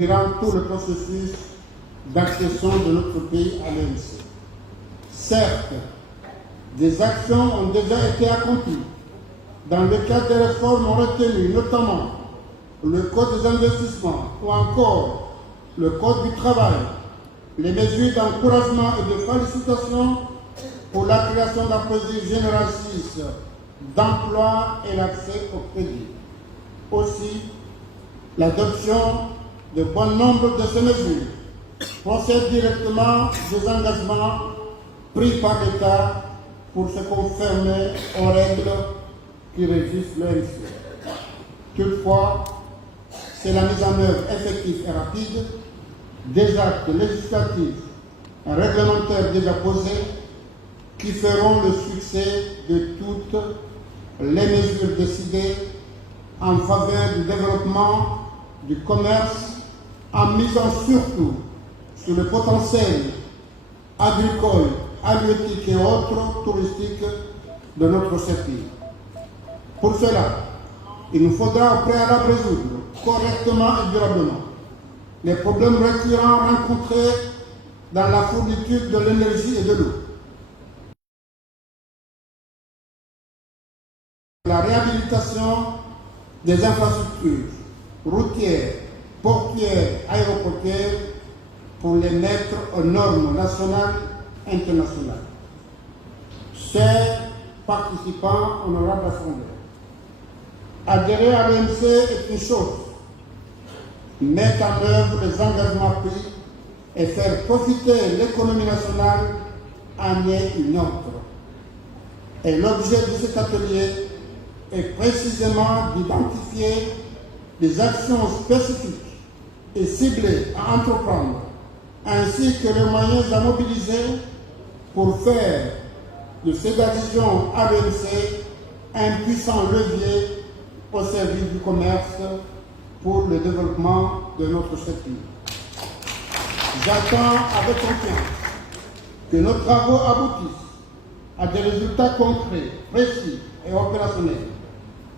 durant tout le processus d'accession de notre pays à l'OMC. Certes, des actions ont déjà été accomplies dans le cadre des réformes retenues, notamment le Code des investissements ou encore le Code du travail, les mesures d'encouragement et de félicitation pour la création d'un produit général 6 d'emploi et l'accès au crédit. Aussi, l'adoption de bon nombre de ces mesures procède directement des engagements pris par l'État pour se conformer aux règles qui régissent l'OMC. Toutefois, c'est la mise en œuvre effective et rapide des actes législatifs et réglementaires déjà posés qui feront le succès de toutes les mesures décidées en faveur du développement du commerce, en misant surtout sur le potentiel agricole, halieutique et autres touristiques de notre secteur. Pour cela, il nous faudra au préalable résoudre correctement et durablement les problèmes récurrents rencontrés dans la fourniture de l'énergie et de l'eau. La réhabilitation des infrastructures routières, portuaires, aéroportuaires pour les mettre aux normes nationales et internationales. Chers participants honorables assemblée, adhérer à l'OMC est une chose, mettre en œuvre les engagements pris et faire profiter l'économie nationale en est une autre. Et l'objet de cet atelier est précisément d'identifier des actions spécifiques et ciblées à entreprendre, ainsi que les moyens à mobiliser pour faire de ces adhésions à l'OMC un puissant levier au service du commerce pour le développement de notre secteur. J'attends avec confiance que nos travaux aboutissent à des résultats concrets, précis et opérationnels.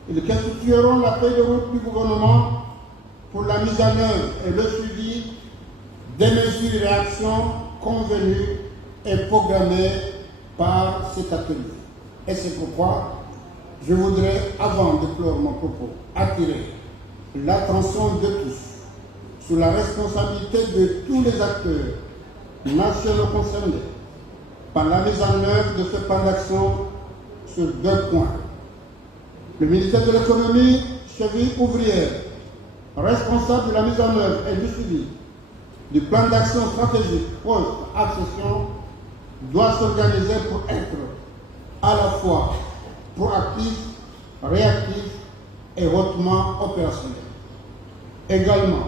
Ils constitueront la feuille de route du gouvernement pour la mise en œuvre et le suivi des mesures et actions convenues et programmées par cet atelier. Et c'est pourquoi je voudrais, avant de clore mon propos, attirer l'attention de tous sur la responsabilité de tous les acteurs nationaux concernés par la mise en œuvre de ce plan d'action sur deux points. Le ministère de l'économie, cheville ouvrière, responsable de la mise en œuvre et du suivi du plan d'action stratégique post-accession, doit s'organiser pour être à la fois proactif, réactif et hautement opérationnel. Également,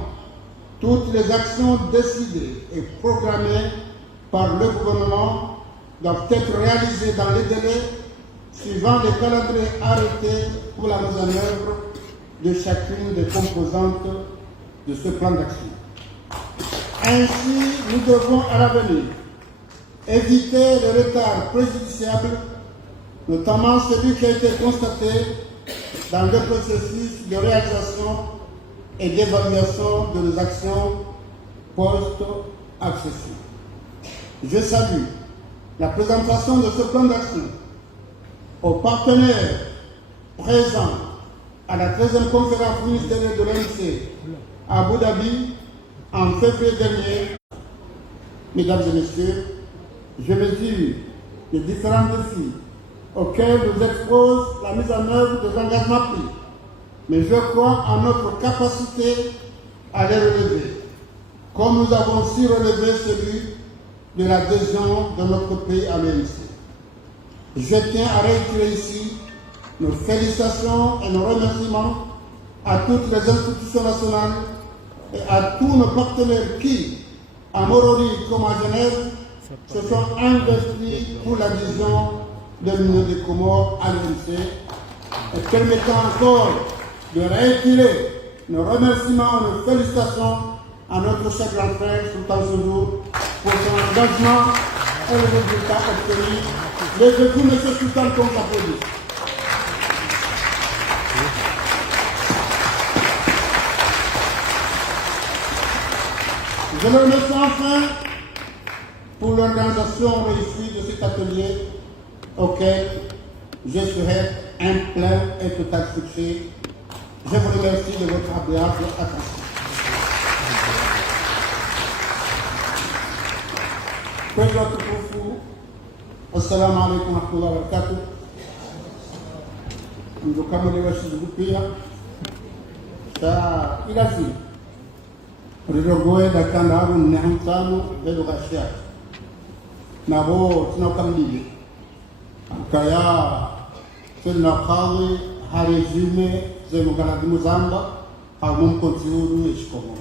toutes les actions décidées et programmées par le gouvernement doivent être réalisées dans les délais suivant les calendriers arrêtés pour la mise en œuvre de chacune des composantes de ce plan d'action. Ainsi, nous devons à l'avenir éviter le retard préjudiciable, notamment celui qui a été constaté dans le processus de réalisation et d'évaluation de nos actions post-accession. Je salue la présentation de ce plan d'action aux partenaires présents à la 13e conférence ministérielle de l'OMC à Abu Dhabi en février dernier. Mesdames et messieurs, je mesure les différents défis auxquels nous expose la mise en œuvre des engagements pris, mais je crois en notre capacité à les relever, comme nous avons aussi relevé celui de l'adhésion de notre pays à l'OMC. Je tiens à réitérer ici nos félicitations et nos remerciements à toutes les institutions nationales et à tous nos partenaires qui, à Moroni comme à Genève, se sont investis pour l'adhésion de l'Union des Comores à l'OMC et permettant encore de réitérer nos remerciements et nos félicitations à notre cher grand frère Sultan Soujour pour son engagement et les résultats obtenus. Levez-vous, M. Sultan, qu'on s'applaudisse. Je le remercie enfin pour l'organisation réussie de cet atelier auquel je souhaite un plein et total succès. Je vous remercie de votre agréable attention. Président Tukufu, assalamu alaikum wa rahmatullahi wa barakatuh. Ndukamuli shizuku pia sa ilazi rirogoe dakanda haru nehantano vedo gashia nabo tunakamili kaya tuna kali harejume ze mugana muzamba harum conteúdo escomo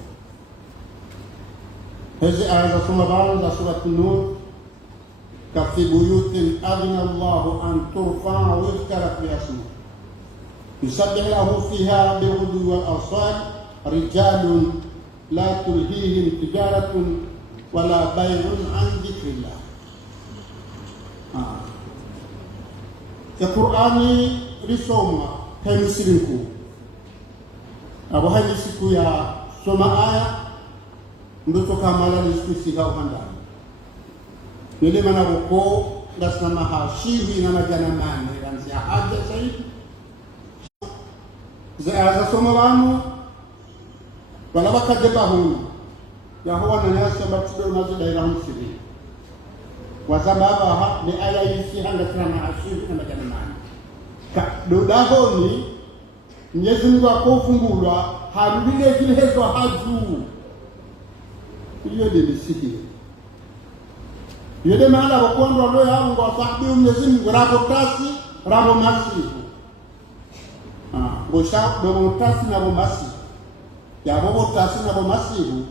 hezi aya soma balo za sura Nur kafi buyutin adina Allah an turfa wa yuzkara fi ismuhu يسبح له فيها بالغدو والآصال رجال لا تلهيهم تجارة ولا بيع عن ذكر الله. القرآن رسوم كمسلمكو أبو هاي siku ya soma aya ndoto kamala nisikusiha uhanda nile mana uko dasna hashihi na majana mane yanzia haja zaidi za somo wanu wala bakadeba hunu ya huwa na nyasa batido unazo daira msiri wazababa ni aya hii hanga sana ashiri na majana ka dodahoni Mwenyezi Mungu akofungulwa harudile kile hezo haju hiyo ndio sisi yede maana wakondo leo hao ngo sababu Mwenyezi Mungu rapotasi rabo masifu Bosha bomotasi na bomasi ya bomotasi na bomasi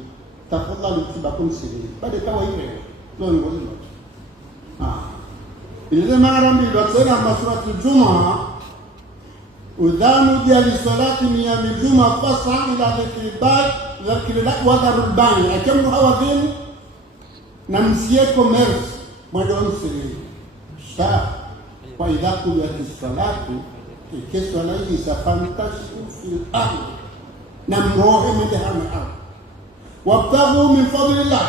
tafadhali tubakum siri bade kawa ile leo ni ngozi ile mara mbili tena maswali Juma udhanu dia li salati min yawm Juma fasa ila dhikri wa dharul bayn akamu hawadhin na msie commerce mwendo msiri sha kwa idha kuliyati salatu kesho anaji safantashu fil ardh na mrohe mdehana ardh wabtaghu min fadlillah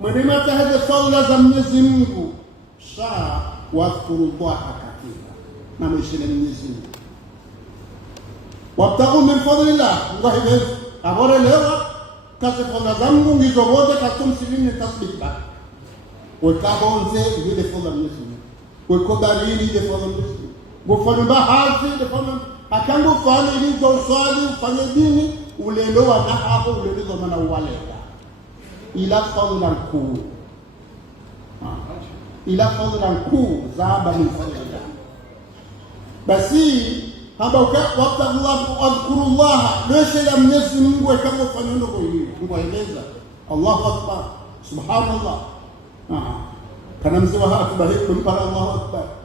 mdima tahadha fadla za Mwenyezi Mungu sha wadhkurullah kathira na mshile Mwenyezi Mungu wabtaghu min fadlillah ngahibez abore lewa kaze fadla za Mungu ngizo wote katumsilini tasbihba wakabonze ile fadla Mwenyezi Mungu wakobarini ile fadla Mwenyezi Mungu Bufano bahazi defano akango fano ili joswali ufanye dini ulelo wa na hapo ulelo mana uwalela ila fadlan kuu ila fadlan kuu zaba ni fadlan basi haba wakati Allah adhkurullah leshe la Mwenyezi Mungu kama fanya ndio hivi kueleza Allahu akbar subhanallah kana mzee hapa bariki mpaka Allahu akbar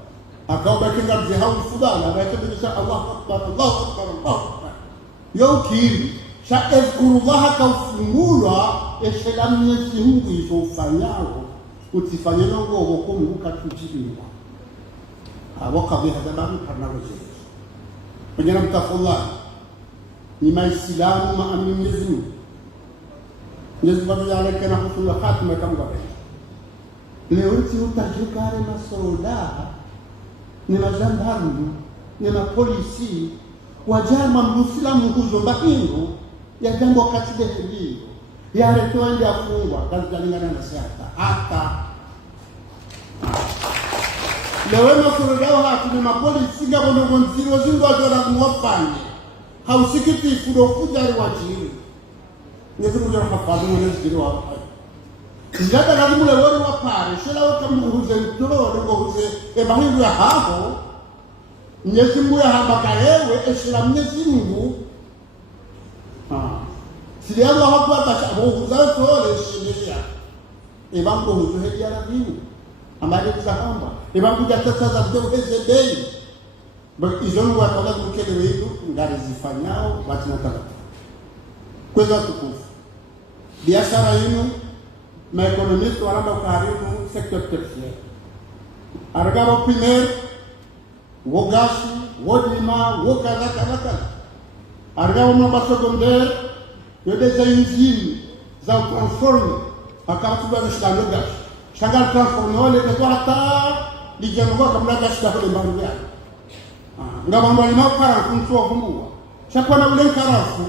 akao bakinga mzihau fudala bakabisha Allahu akbar Allahu akbar Allahu akbar yokiri sha ezkurullah kafungulwa eshela Mwenyezi Mungu ifanyao utifanye nongo okumbuka tujibiwa awakabi hadabaru karnaweje pengine mtafullah ni maislamu maamini Mwenyezi Mungu Mwenyezi Mungu yaleka na kufunga hatima kama gabe leo utajikare masoda ni majandaru ni mapolisi wajama Muislamu kuzomba hingo ya jambo wakati hili ya retoende afungwa kalingana na siasa hata leo masoda hatu ni mapolisi ngabo ngonziro zingo ajora kumwafanya hausikiti fudo fujari wajiri Mwenyezi Mungu hafadhi Mwenyezi Mungu Njata na mule wori wa pare, shela waka mhuze ntoro, nungo huze, bahindu ya haho, Mwenyezi Mungu ya hambaka hewe, shela Mwenyezi Mungu. Sili Allah watu watasha, huza ntore, shelia. Bango huzu hedi ya rabinu. Amari kuzahamba. Bango jatasa za mdeo heze bei. Izonu watola mkele weidu, ngari zifanyao, watina talata. Kweza tukufu. Biashara yinu, ma économiste wala ba karibu secteur tertiaire argabo primaire wogashi wodima wokaza argabo ma ba secondaire yo des usines za transforme akawa tuba shida ndoga shanga transforme wale kwa hata lijango kabla ya shida ile mbangu ya ngaba mbali makara kumtoa kumua chakwa na ule karafu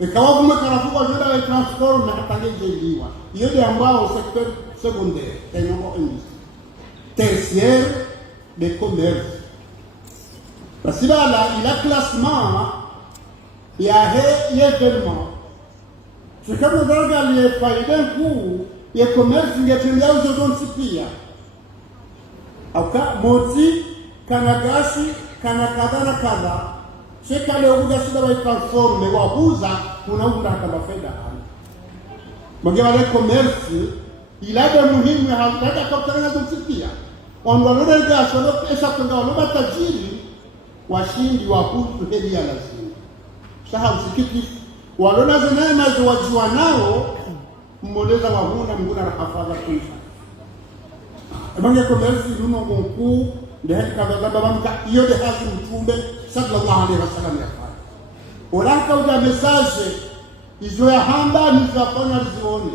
ikawa kumwe karafu kwa jina ya transforme na atangejeliwa hiyo ndio ambao secteur secondaire tayamo industrie tertiaire de commerce parce là il a classement il y a événement c'est comme dans les faida kuu ya commerce ingetendea uzozo pia aka moti kana gasi kana kadha na kadha sheka leo kuja shida wa transforme wa huza unaunda kama faida mange wale commerce ilada muhimu hata kutana zote pia wanalole gasi wale pesa tunga wale tajiri washindi wa kutu heli ya lazima saha usikiti walona zenema ziwajua nao mmoleza wahuna mguna hafadha kuifa mange commerce luno mkuu ndio kadha babamka hiyo de hazi mtume sallallahu alaihi wasallam yafanya oraka uja message izo ya hamba nizafanya zione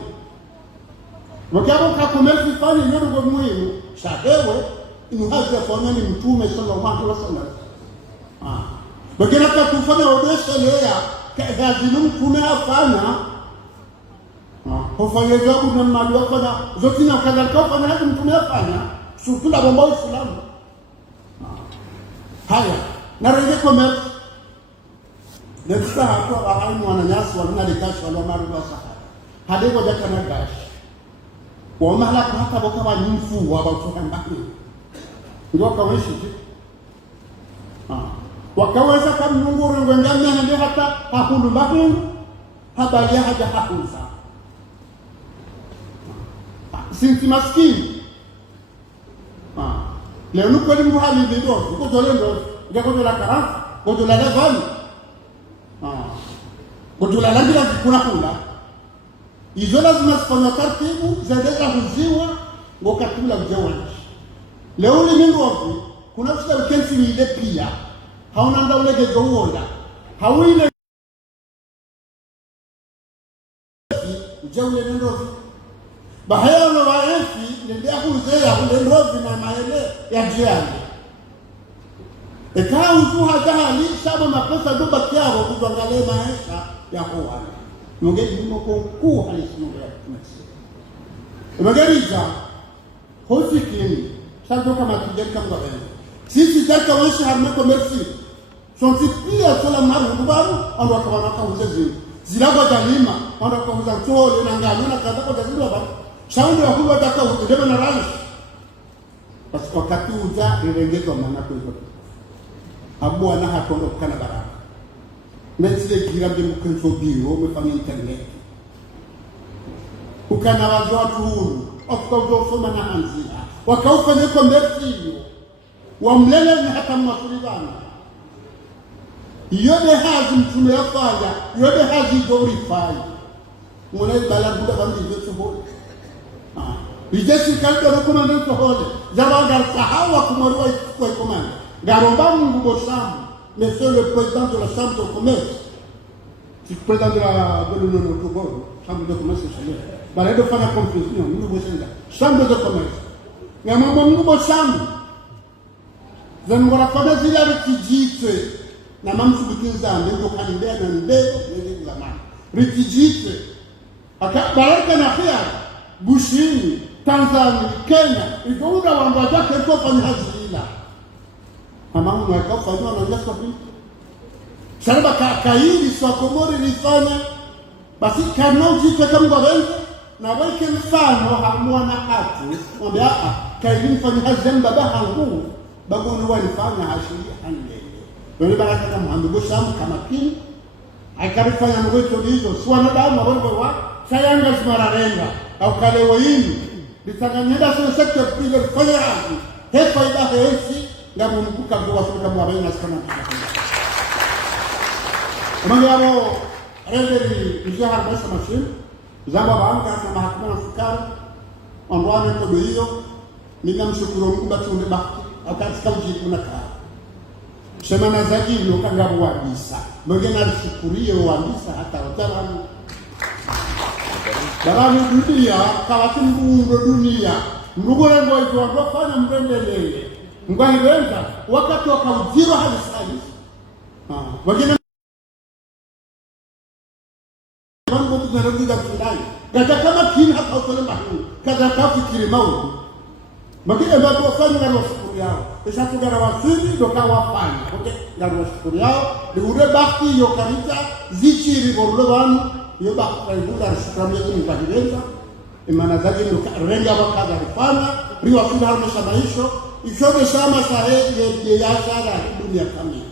wakati ka commerce fanya ndio ngo muhimu shadewe inuhazi afanya ni mtume sallallahu alaihi wasallam bakina kwa kufanya odesha lea kazi mtume afanya hufanya jabu na mali wafanya zote na kadhalika fanya hadi mtume afanya sukula bomba Uislamu haya na rege commerce ndio hapo haimo wananyasi wanalikashi wala mali wa sahara hadi kwa jakana gashi kwa mahala hata boka wa nyumfu wa kutoka mbali ndio kawaishi wakaweza kumnunguru ngwendana ndio hata hakulu mbali habari haja hakuza sinti maskini leo nuko ni muhali ndio uko dolendo ngako la karafu uko la level uko la langi kuna kula hizo lazima zifanywe taratibu zaendelea kuziwa ngokatula mjawaji leo ni ndio kuna shida ukensi ile pia hauna nda ulege zoonda hawile ujawile ndio bahaya na waefi ndio kuzea ndio na maele ya jiani eka utu hajali sababu makosa ndo bakiao kuangalia maisha ya kwa ngeli mko kuu halisimo ya kumasi hosikini sasa kama tujeka kama wewe sisi taka waishi harma commerce sonti pia sala maru kubaru ando akawana kauze zilaba dalima ando akauza tole na ngalo na kadha kwa zile baba shaundo ya kuwa taka udebe na rais basi wakati uza irengezo maana kwa hivyo abu ana hakondo kana baraka mesile kirambe mkenso bio umefanya internet ukana wazo watu huru wakauza na hanzia wakaufanya commerce wamlele ni hata mwasulibana yote hazi mtume yafanya yote hazi glorify mwana bala buda bambi yesu ho lijesi kaldo rekomanda to hole zabaga sahawa kumariwa kwa komanda garomba mungu bosamu monsieur le président de la chambre de commerce si président de l'union autoboro chambre de commerce chaleur bala de fana confusion mungu bosenda chambre de commerce ngamamo mungu bosamu zanungora kwa zile rikijitwe na mamsubikiza ndio kanibea na ndeo ndio zamani rikijitwe akabaraka na pia Bushini Tanzania Kenya ikaunda wambaja kwa fanya hazila mama mwaka fanya na ndio vipi sasa kaili swa komori lifanya basi kama ujike kama wewe na weke mfano hamwana hatu mwambia kaili fanya hazila baba hangu babu walifanya hashiria hande wale baraka kama Muhammad Sham kama kini aikarifanya mweto hizo swana damu wao sayanga smararenga au kale waini litanganyida sio sector prive fanya hapo hefa ida hesi ngamu mkuka kwa Afrika mwabaina sana mangamo renderi mjahar basa machine zamba banga na mahakama ya fukara ondwane to hiyo ninamshukuru Mungu batunde baki akatika ujibu na kaa semana zaji lokanga wabisa mwingine alishukurie wabisa hata wataalamu Barani dunia, kawati mbundo dunia. Mbugore ngoi kwa ndofanya mbendelele. Ngwa hirenza, wakati wakaujiro halisali. Wagine mambo tunarudia kindani. Kaja kama kini hapa utole mahini. Kaja kafi kilimau. Magine mbado wafanya ngari wa shukuri yao. Esha kugara wasiri doka wafanya. Okay, ngari wa shukuri yao. Ni ure bakti yokarita zichiri borule wanu. Iyo bakti kaibunda shukramia kini kahirenza. Imana zake ndo renga wakaza rifana. Riwa fila harmesha maisho. Ifyoge shama sahe ye yasara dunia kamili.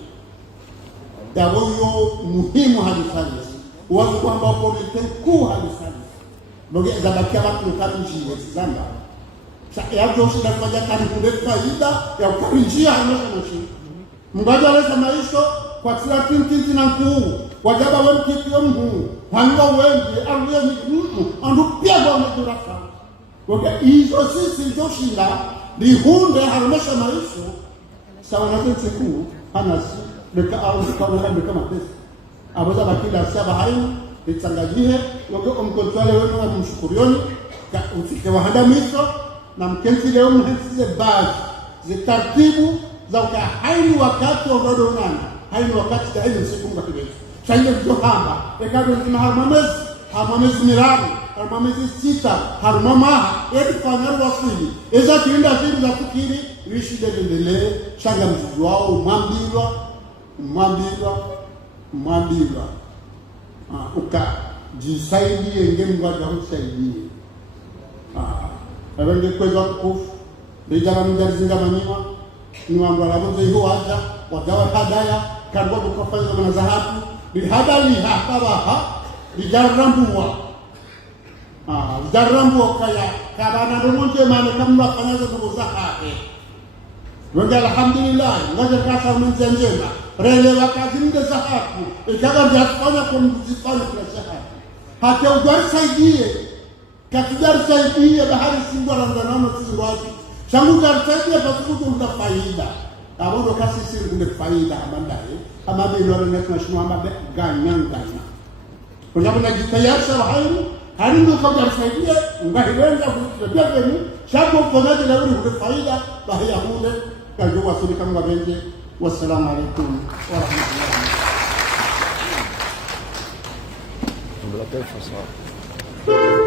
Dawo yo muhimu hadisalisi. Wazi kwamba wapolite kuu hadisalisi. Noge zabakia watu nukari zamba. Ya joshi na kufanya karibu faida ya ukarinjia hamesha maisho. Mgaja lesa maisho kwa tila tinti na kuu. Wajaba wemkiti ya mhu. Hanga wengi aruye ni andu pia kwa mdurasa. Wage hizo sisi joshinda lihunde harumesha maisho. Sawa na tinti kuu hanasi. Deka au mkawela kama pesa. Abaza bakila saba hainu. Litsangajihe. Wage umkontwale wenu wa mshukurioni. Ufike wahanda miso. Na mkenzi leo mhensize baadhi zitaratibu za ukahaini wakati wa unana haini wakati za haini sikunga kibetu shaile mtu hamba ekado nzima harumamezi miramu harumamezi sita harumamaha edi fanyaru wasili eza kirinda zili za fikiri rishi delendele shanga mzizi wao umambilwa uka jisaidie ngemu waja husaidie Abenge kweza kufu, lijala mjarizinga manima, ni wangu walabuze hiyo waja, wadawa hadaya, karwa bukafanya na zahabu, lihadali hakawaha, lijarambua. Lijarambua kaya, kabana rumunje mane kamwa fanyaza kubuza hae. Wenge alhamdulillah, ngaja kasa umenzenjema, rele wakazi mde zahabu, ikaga mjafanya kumzifanya kwa zahabu. Hata ujari saidie, Katujari saidie bahari simbo randanano sisi wazi. Shangu jari saidie patukutu una faida. Abodo kasi sisi kuna faida amandaye. Amabe ilore netu na shinu amabe ganya. Kwa sababu najitayarisha wahairu. Hari ndo kujari saidie. Ungahirenga kututia veni. Shangu mkonaji na uli kuna faida. Bahia hunde. Kajo wasuli kama benje. Wassalamu alaikum warahmatullahi wabarakatuh.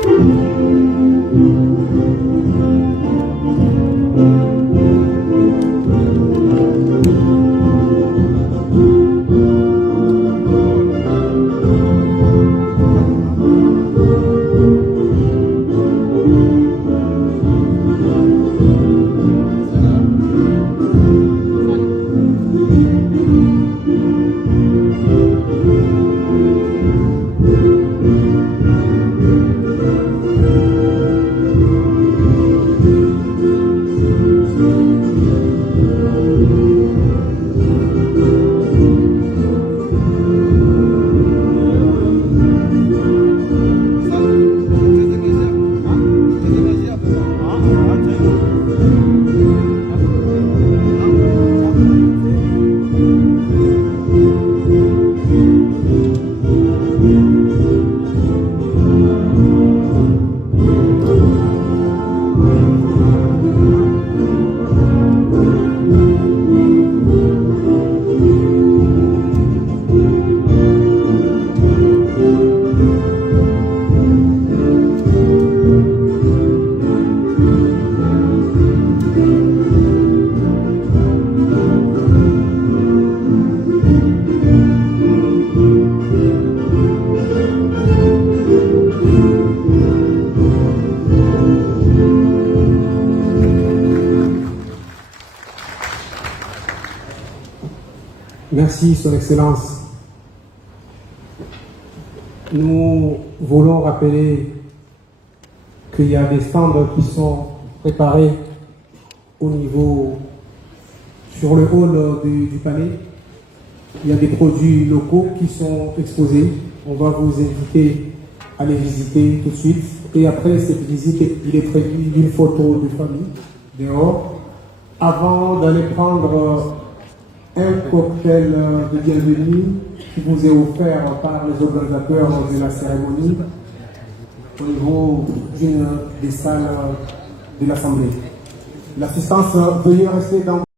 Merci, Son Excellence. Nous voulons rappeler qu'il y a des stands qui sont préparés au niveau, sur le hall du palais. Il y a des produits locaux qui sont exposés. On va vous inviter à les visiter tout de suite. Et après cette visite, il est prévu une photo de famille dehors avant d'aller prendre un cocktail de bienvenue qui vous est offert par les organisateurs de la cérémonie. au niveau d'une des salles de l'Assemblée. L'assistance, veuillez rester dans